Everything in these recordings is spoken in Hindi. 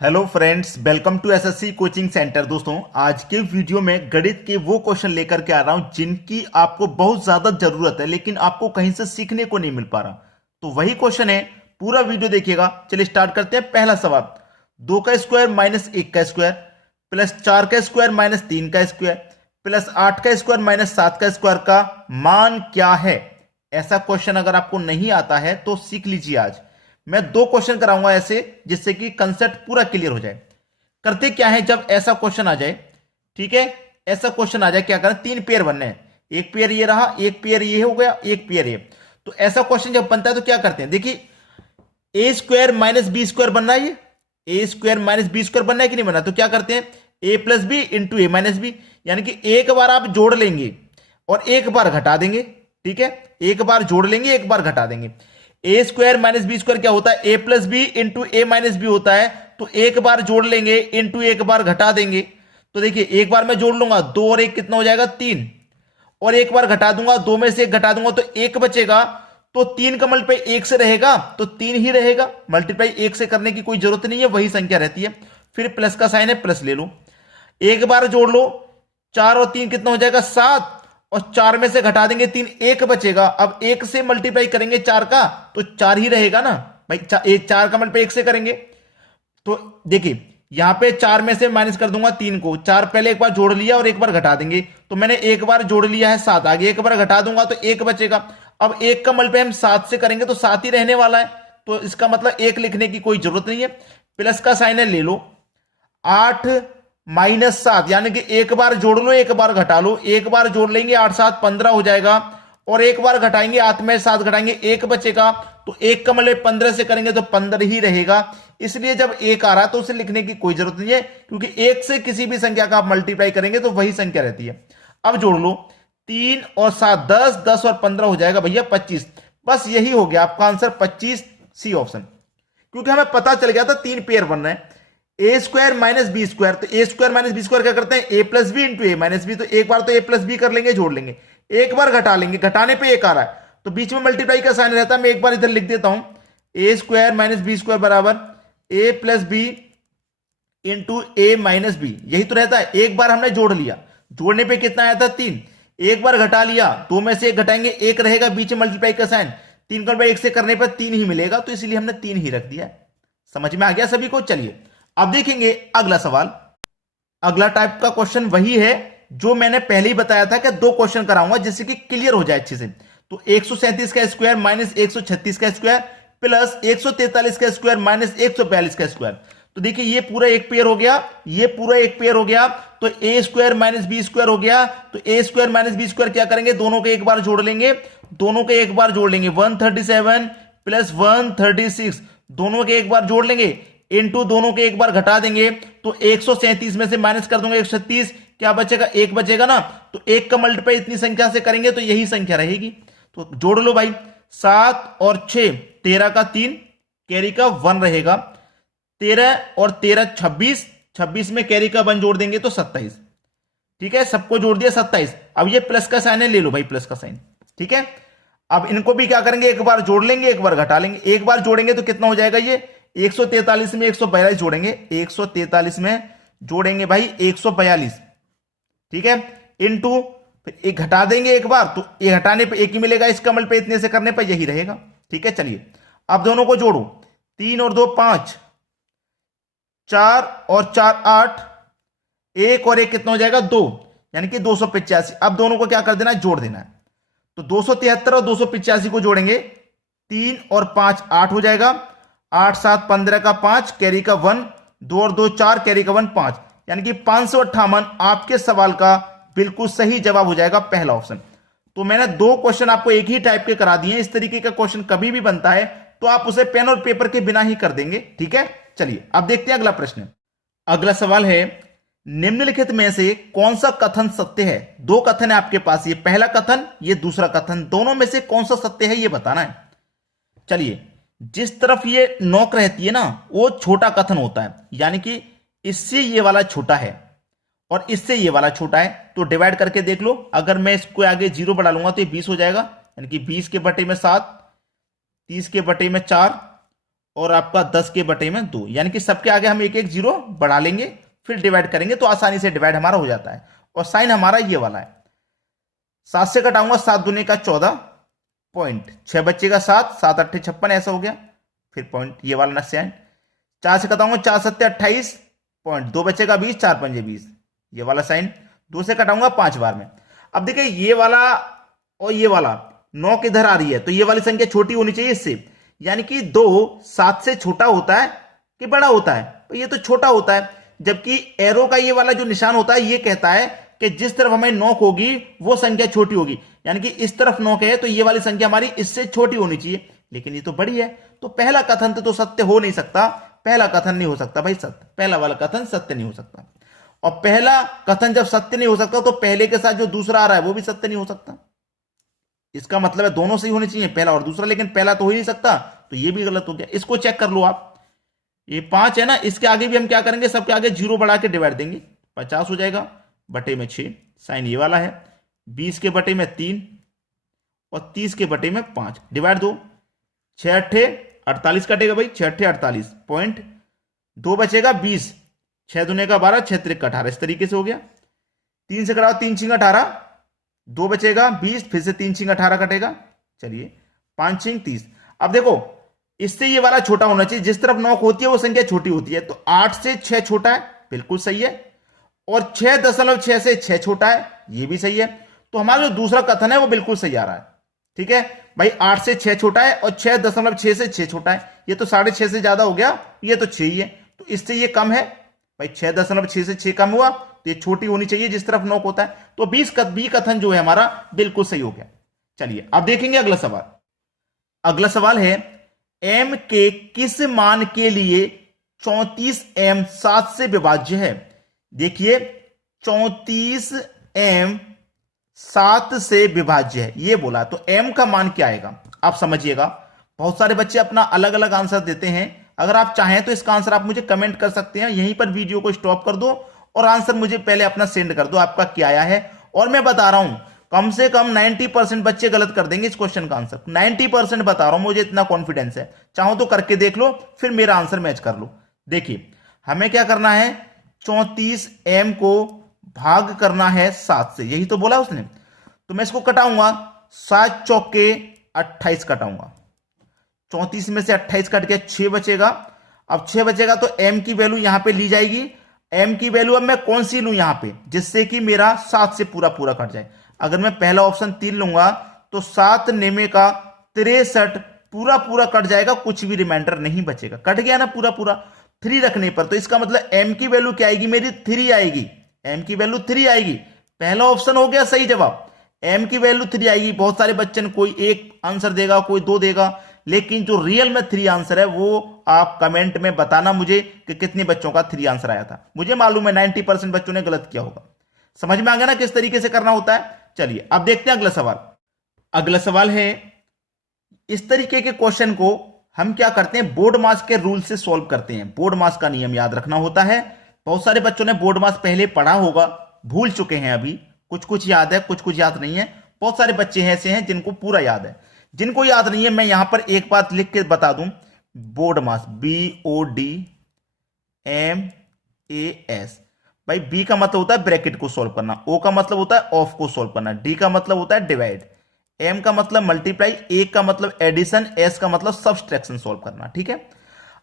Hello friends, welcome to SSC coaching centre. दोस्तों, आज के वीडियो में गणित के वो क्वेश्चन लेकर के आ रहा हूं जिनकी आपको बहुत ज्यादा जरूरत है, लेकिन आपको कहीं से सीखने को नहीं मिल पा रहा। तो वही क्वेश्चन है, पूरा वीडियो देखिएगा। चलिए स्टार्ट करते हैं। पहला सवाल, 2 का स्क्वायर माइनस 1 का स्क्वायर प्लस 4 का स्क्वायर माइनस 3 का स्क्वायर प्लस 8 का स्क्वायर माइनस 7 का स्क्वायर का मान क्या है। ऐसा क्वेश्चन अगर आपको नहीं आता है तो सीख लीजिए। आज मैं 2 क्वेश्चन कराऊंगा ऐसे, जिससे कि कंसेप्ट पूरा क्लियर हो जाए। करते क्या है, जब ऐसा क्वेश्चन आ जाए, ठीक है, ऐसा क्वेश्चन आ जाए, क्या करें, 3 पेयर बनने हैं। एक पेयर ये रहा, एक पेयर ये हो गया, एक पेयर ये। तो ऐसा क्वेश्चन जब बनता है तो क्या करते हैं, देखिए, ए स्क्वायर माइनस बी स्क्वायर बनना है। ये ए स्क्वायर माइनस बी स्क्वायर बनना है कि नहीं बनना, तो क्या करते हैं, ए प्लस बी इंटू ए माइनस बी। यानी कि एक बार आप जोड़ लेंगे और एक बार घटा देंगे। ठीक है, एक बार जोड़ लेंगे, एक बार घटा देंगे। ए स्क्वायर माइनस बी स्क्वायर क्या होता है, ए प्लस बी इंटू ए माइनस बी होता है। तो एक बार जोड़ लेंगे इंटू एक बार घटा देंगे। तो देखिए, एक बार मैं जोड़ लूंगा, 2 और 1 कितना हो जाएगा, 3। और एक बार घटा दूंगा, 2 में से 1 घटा दूंगा तो 1 बचेगा। तो 3 का मल्टीप्लाई 1 से रहेगा तो 3 ही रहेगा। मल्टीप्लाई 1 से करने की कोई जरूरत नहीं है, वही संख्या रहती है। फिर प्लस का साइन है, प्लस ले लो। एक बार जोड़ लो, 4 और 3 कितना हो जाएगा, 7। और 4 में से घटा देंगे 3, 1 बचेगा। अब 1 से मल्टीप्लाई करेंगे 4 का तो 4 ही रहेगा ना भाई। 4 का मल्टीप्लाई 1 से करेंगे तो देखिए, यहां पे 4 में से माइनस कर दूंगा 3 को। 4 पहले एक बार जोड़ लिया और एक बार घटा देंगे। तो मैंने एक बार जोड़ लिया है 7, आगे एक बार घटा दूंगा तो 1 बचेगा। अब 1 का मल्टीप्लाई हम 7 से करेंगे तो 7 ही रहने वाला है। तो इसका मतलब 1 लिखने की कोई जरूरत नहीं है। प्लस का साइन है, ले लो। 8 माइनस 7, यानी कि एक बार जोड़ लो, एक बार घटा लो। एक बार जोड़ लेंगे, 8 7 15 हो जाएगा। और एक बार घटाएंगे, 8 में 7 घटाएंगे, 1 बचेगा। तो 1 का मतलब 15 से करेंगे तो 15 ही रहेगा। इसलिए जब 1 आ रहा है तो उसे लिखने की कोई जरूरत नहीं है, क्योंकि 1 से किसी भी संख्या का आप मल्टीप्लाई करेंगे तो वही संख्या रहती है। अब जोड़ लो, 3 और 7 10, 10 और 15 हो जाएगा भैया 25। बस यही हो गया आपका आंसर, 25, सी ऑप्शन। क्योंकि हमें पता चल गया था 3 पेयर बन रहे हैं, ए स्क्वायर माइनस बी स्क्वायर। तो ए स्क्वायर माइनस बी स्क्वायर क्या करते हैं, ए प्लस बी इंटू ए माइनस बी। तो एक बार तो ए प्लस बी कर लेंगे, जोड़ लेंगे, एक बार घटा लेंगे, घटाने पे 1 आ रहा है तो बीच में मल्टीप्लाई का साइन रहता है। मैं एक बार इधर लिख देता हूं, ए स्क्वायर माइनस बी स्क्वायर बराबर ए प्लस बी इंटू ए माइनस बी। यही तो रहता है। एक बार हमने जोड़ लिया, जोड़ने पे कितना आया था, 3। एक बार घटा लिया, 2 में से 1 घटाएंगे, 1 रहेगा, बीच में मल्टीप्लाई का साइन। 3 का 1 से करने पर 3 ही मिलेगा, तो इसलिए हमने 3 ही रख दिया। समझ में आ गया सभी को। चलिए अब देखेंगे अगला सवाल। अगला टाइप का क्वेश्चन वही है जो मैंने पहले ही बताया था कि 2 क्वेश्चन कराऊंगा जिससे कि क्लियर हो जाए अच्छे से। तो 137 का स्क्वायर माइनस 136 का स्क्वायर प्लस 143 का स्क्वायर माइनस 142 का स्क्वायर। तो देखिए, ये पूरा एक पेयर हो गया, ये पूरा एक पेयर हो गया। तो ए स्क्वायर माइनस बी स्क्वायर हो गया। तो ए स्क्वायर माइनस बी स्क्वायर क्या करेंगे, दोनों के एक बार जोड़ लेंगे। दोनों के एक बार जोड़ लेंगे, 137 प्लस 136, दोनों के एक बार जोड़ लेंगे, इनटू दोनों के एक बार घटा देंगे। तो 137 में से माइनस कर दूंगा 136, क्या बचेगा, 1 बचेगा ना। तो 1 का मल्टीप्लाई इतनी संख्या से करेंगे तो यही संख्या रहेगी। तो जोड़ लो भाई, 7 और 6 13 का 3, कैरी का 1 रहेगा। 13 और 13 26, 26 में कैरी का 1 जोड़ देंगे तो 27। ठीक है, सबको जोड़ दिया 27। अब ये प्लस का साइन है, ले लो भाई प्लस का साइन। ठीक है, अब इनको भी क्या करेंगे, एक बार जोड़ लेंगे, एक बार घटा लेंगे। एक बार जोड़ेंगे तो कितना हो जाएगा, ये 143 में 142 जोड़ेंगे, 143 में जोड़ेंगे भाई 142। ठीक है, इनटू फिर एक घटा देंगे एक बार, तो ये घटाने पे 1 ही मिलेगा, इसका मल्टीप्लाई इतने से करने पर यही रहेगा। ठीक है, चलिए अब दोनों को जोड़ो, 3 और 2 5, 4 और 4 8, 1 और 1 कितना हो जाएगा, 2, यानी कि 285। अब दोनों को क्या कर देना है, जोड़ देना है। तो 273 और 285 को जोड़ेंगे, 3 और 5 8 हो जाएगा, 8 7 15 का 5, कैरी का 1, 2 और 2 4, कैरी का 1 5, यानी कि 558 आपके सवाल का बिल्कुल सही जवाब हो जाएगा, पहला ऑप्शन। तो मैंने 2 क्वेश्चन आपको एक ही टाइप के करा दिए। इस तरीके का क्वेश्चन कभी भी बनता है तो आप उसे पेन और पेपर के बिना ही कर देंगे। ठीक है, चलिए अब देखते हैं अगला प्रश्न। अगला सवाल है, निम्नलिखित में से कौन सा कथन सत्य है। 2 कथन है आपके पास, ये पहला कथन, ये दूसरा कथन, दोनों में से कौन सा सत्य है ये बताना है। चलिए, जिस तरफ ये नोक रहती है ना, वो छोटा कथन होता है, यानी कि इससे ये वाला छोटा है और इससे ये वाला छोटा है। तो डिवाइड करके देख लो, अगर मैं इसको आगे 0 बढ़ा लूंगा तो ये 20 हो जाएगा, यानी कि 20 के बटे में 7, 30 के बटे में 4 और आपका 10 के बटे में 2, यानी कि सबके आगे हम एक एक जीरो बढ़ा लेंगे, फिर डिवाइड करेंगे तो आसानी से डिवाइड हमारा हो जाता है। और साइन हमारा ये वाला है। 7 से घटाऊंगा 7 दूने का 14 पॉइंट, 6 बच्चेगा 7, 7 8 56 ऐसा हो गया, फिर पॉइंट ये वाला साइन। 4 से घटाऊंगा 4 7 28 पॉइंट, 2 बच्चेगा 20, 4 5 20, ये वाला साइन। 2 से घटाऊंगा 5 बार में। अब देखिए ये वाला और ये वाला 9 किधर आ रही है, तो ये वाली संख्या छोटी होनी चाहिए इससे, यानी कि 2 7 से छोटा होता है कि बड़ा होता है, तो ये तो छोटा होता है। जबकि एरो का ये वाला जो निशान होता है ये कहता है कि जिस तरफ हमें नॉक होगी वो संख्या छोटी होगी, यानी कि इस तरफ नॉक है तो ये वाली संख्या हमारी इससे छोटी होनी चाहिए, लेकिन ये तो बड़ी है। तो पहला कथन तो सत्य हो नहीं सकता, पहला कथन नहीं हो सकता भाई सत्य, पहला वाला कथन सत्य नहीं हो सकता। और पहला कथन जब सत्य नहीं हो सकता तो पहले के साथ जो दूसरा आ रहा है वो भी सत्य नहीं हो सकता। इसका मतलब है दोनों सही होने चाहिए, पहला और दूसरा, लेकिन पहला तो हो ही नहीं सकता, तो ये भी गलत हो गया। इसको चेक कर लो आप, ये 5 है ना, इसके आगे भी हम क्या करेंगे, सबके आगे जीरो बढ़ा के डिवाइड देंगे, 50 हो जाएगा बटे में 6, साइन ये वाला है। 20 के बटे में 3 और 30 के बटे में 5, डिवाइड 2, 6 अट्ठे 48 कटेगा भाई, 6 अट्ठे 48 पॉइंट, 2 बचेगा 20, 6 दूने का 12, 6 त्रिक 18, इस तरीके से हो गया। 3 से कटाओ 3 छिंग 18, 2 बचेगा 20, फिर से 3 छिंग 18 कटेगा, चलिए 5 छिंग 30। अब देखो इससे ये वाला छोटा होना चाहिए, जिस तरफ नॉक होती है वो संख्या छोटी होती है, तो 8 से 6 छोटा है, बिल्कुल सही है। और 6.6 से 6 छोटा है, ये भी सही है। तो हमारा जो दूसरा कथन है वो बिल्कुल सही आ रहा है, ठीक है भाई। 8 से 6 छोटा है और 6.6 से 6 छोटा है, ये तो 6.5 से ज्यादा हो गया, ये तो 6 ही है, तो इससे ये कम है भाई। 6.6 से 6 कम हुआ तो ये छोटी होनी चाहिए जिस तरफ नॉक होता है, तो 20 बी कथन जो है हमारा बिल्कुल सही हो गया। चलिए अब देखेंगे अगला सवाल। अगला सवाल है m के किस मान के लिए 34m 7 से विभाज्य है। देखिए 34m 7 से विभाज्य है ये बोला, तो m का मान क्या आएगा आप समझिएगा। बहुत सारे बच्चे अपना अलग अलग आंसर देते हैं, अगर आप चाहें तो इसका आंसर आप मुझे कमेंट कर सकते हैं, यहीं पर वीडियो को स्टॉप कर दो और आंसर मुझे पहले अपना सेंड कर दो आपका क्या आया है। और मैं बता रहा हूं कम से कम 90% बच्चे गलत कर देंगे इस क्वेश्चन का आंसर, 90% बता रहा हूं, मुझे इतना कॉन्फिडेंस है। चाहो तो करके देख लो फिर मेरा आंसर मैच कर लो। देखिए हमें क्या करना है, 34m को भाग करना है 7 से, यही तो बोला उसने। तो मैं इसको कटाऊंगा, 7 चौके 28 कटाऊंगा, 34 में से 28 कट के 6 बचेगा। अब 6 बचेगा तो m की वैल्यू यहां पे ली जाएगी। m की वैल्यू अब मैं कौन सी लूं यहां पे, जिससे कि मेरा 7 से पूरा पूरा कट जाए। अगर मैं पहला ऑप्शन 3 लूंगा तो 7 नेमे का 63 पूरा पूरा कट जाएगा, कुछ भी रिमाइंडर नहीं बचेगा, कट गया ना पूरा पूरा 3 रखने पर। तो इसका मतलब m की वैल्यू क्या आएगी मेरी, 3 आएगी, m की वैल्यू 3 आएगी। पहला ऑप्शन हो गया सही जवाब, m की वैल्यू 3 आएगी। बहुत सारे बच्चे ने कोई एक आंसर देगा, कोई 2 देगा, लेकिन जो रियल में 3 आंसर है वो आप कमेंट में बताना मुझे कि कितने बच्चों का 3 आंसर आया था। मुझे मालूम है 90% बच्चों ने गलत किया होगा। समझ में आ गया ना किस तरीके से करना होता है। चलिए अब देखते हैं अगला सवाल। अगला सवाल है, इस तरीके के क्वेश्चन को हम क्या करते हैं, बोर्ड मास के रूल से सॉल्व करते हैं। बोर्ड मास का नियम याद रखना होता है। बहुत सारे बच्चों ने बोर्ड मास पहले पढ़ा होगा, भूल चुके हैं, अभी कुछ कुछ याद है, कुछ कुछ याद नहीं है। बहुत सारे बच्चे ऐसे हैं जिनको पूरा याद है, जिनको याद नहीं है मैं यहां पर एक बात लिख के बता दूं, बोर्ड मास BODMAS। भाई बी का मतलब होता है ब्रैकेट को सॉल्व करना, ओ का मतलब होता है ऑफ को सॉल्व करना, डी का मतलब होता है डिवाइड, एम का मतलब मल्टीप्लाई, ए का मतलब एडिशन, एस का मतलब सब्सट्रैक्शन सॉल्व करना। ठीक है,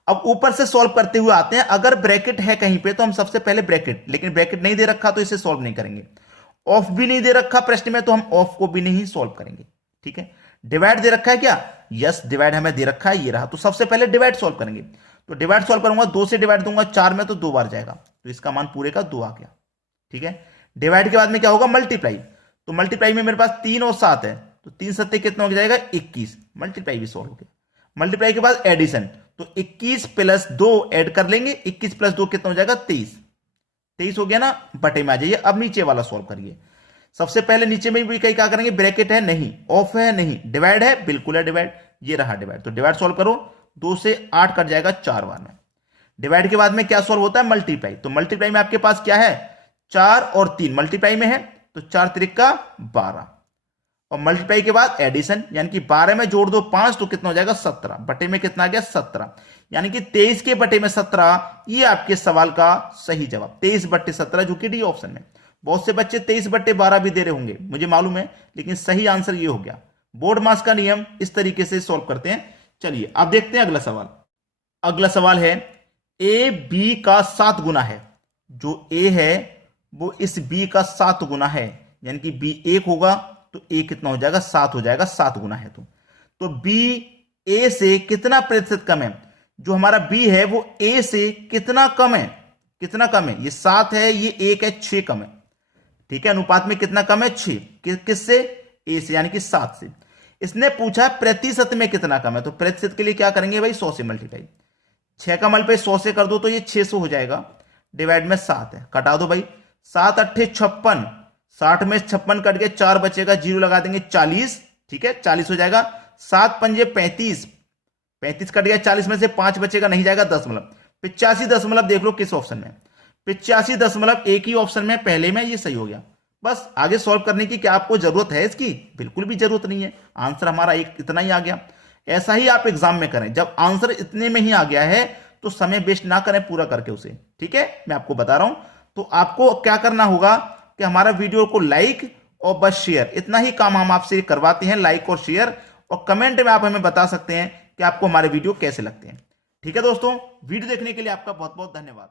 अब ऊपर से सॉल्व करते हुए आते हैं। अगर ब्रैकेट है कहीं पे तो हम सबसे पहले ब्रैकेट, लेकिन ब्रैकेट नहीं दे रखा तो इसे सॉल्व नहीं करेंगे। ऑफ भी नहीं दे रखा प्रश्न में तो हम ऑफ को भी नहीं सॉल्व करेंगे। ठीक है, डिवाइड दे रखा है क्या, यस डिवाइड हमें दे रखा है, ये रहा, तो सबसे पहले डिवाइड सॉल्व करेंगे। तो डिवाइड सॉल्व करूंगा, 2 से डिवाइड दूंगा 4 में तो 2 बार जाएगा, तो इसका मान पूरे का 2 आ गया। ठीक है, डिवाइड के बाद में क्या होगा, मल्टीप्लाई। तो मल्टीप्लाई में मेरे पास 3 और 7 है, तो 3 सत्ते कितना हो जाएगा 21, मल्टीप्लाई भी सॉल्व हो गया। मल्टीप्लाई के बाद एडिशन, तो 21 प्लस 2 ऐड कर लेंगे, 21 प्लस 2 कितना हो जाएगा 23, 23 हो गया ना, बटे में आ जाइए। अब नीचे वाला सॉल्व करिए। सबसे पहले नीचे में भी कहीं क्या करेंगे, ब्रैकेट है नहीं, ऑफ है नहीं, डिवाइड है बिल्कुल है डिवाइड, ये रहा डिवाइड। तो डिवाइड सॉल्व करो, 2 से 8 कट जाएगा 4 बार में। डिवाइड के बाद में क्या सॉल्व होता है, मल्टीप्लाई। तो मल्टीप्लाई में आपके पास क्या है, 4 और 3 मल्टीप्लाई में है, तो 4 त्रिक का 12, और मल्टीप्लाई के बाद एडिशन, यानी कि 12 में जोड़ दो 5 तो कितना हो जाएगा 17, बटे में कितना आ गया 17, यानी कि 23 के बटे में 17, ये आपके सवाल का सही जवाब 23/17, जो कि डी ऑप्शन में। बहुत से बच्चे 23/12 भी दे रहे होंगे, मुझे मालूम है, लेकिन सही आंसर ये हो गया। बोर्ड मास का नियम इस तरीके से सॉल्व करते हैं। चलिए अब देखते हैं अगला सवाल। अगला सवाल है ए बी का 7 गुना है। जो ए है वो इस बी का 7 गुना है, यानी कि बी 1 होगा तो ए कितना हो जाएगा, 7 हो जाएगा, 7 गुना है। तो बी ए से कितना प्रतिशत कम है? जो हमारा बी है वो ए से कितना कम है, कितना कम है? ये 7 है, ये 1 है, 6 कम है। ठीक है, अनुपात में कितना कम है? 6। किससे? ए से, यानी कि 7 से। इसने पूछा प्रतिशत में कितना कम है, तो प्रतिशत के लिए क्या करेंगे भाई, 100 से मल्टीप्लाई। 6 का मल्टीप्लाई 100 से कर दो तो ये 600 हो जाएगा, डिवाइड में 7 है, कटा दो भाई। 7 अट्ठे 56, 60 में 56 कट के 4 बचेगा, 0 लगा देंगे, 40। ठीक है, 40 हो जाएगा। 7 पंजे 35, 35 कट गया, 40 में से 5 बचेगा, नहीं जाएगा, दशमलव। 85 दशमलव देख लो किस ऑप्शन में, 85 दशमलव एक ही ऑप्शन में, पहले में, ये सही हो गया। बस आगे सॉल्व करने की क्या आपको जरूरत है इसकी? बिल्कुल भी जरूरत नहीं है, आंसर हमारा एक इतना ही आ गया। ऐसा ही आप एग्जाम में करें, जब आंसर इतने में ही आ गया है तो समय वेस्ट ना करें पूरा करके उसे। ठीक है, मैं आपको बता रहा हूं। तो आपको क्या करना होगा कि हमारा वीडियो को लाइक और बस शेयर, इतना ही काम हम आपसे करवाते हैं, लाइक और शेयर। और कमेंट में आप हमें बता सकते हैं कि आपको हमारे वीडियो कैसे लगते हैं। ठीक है दोस्तों, वीडियो देखने के लिए आपका बहुत बहुत धन्यवाद।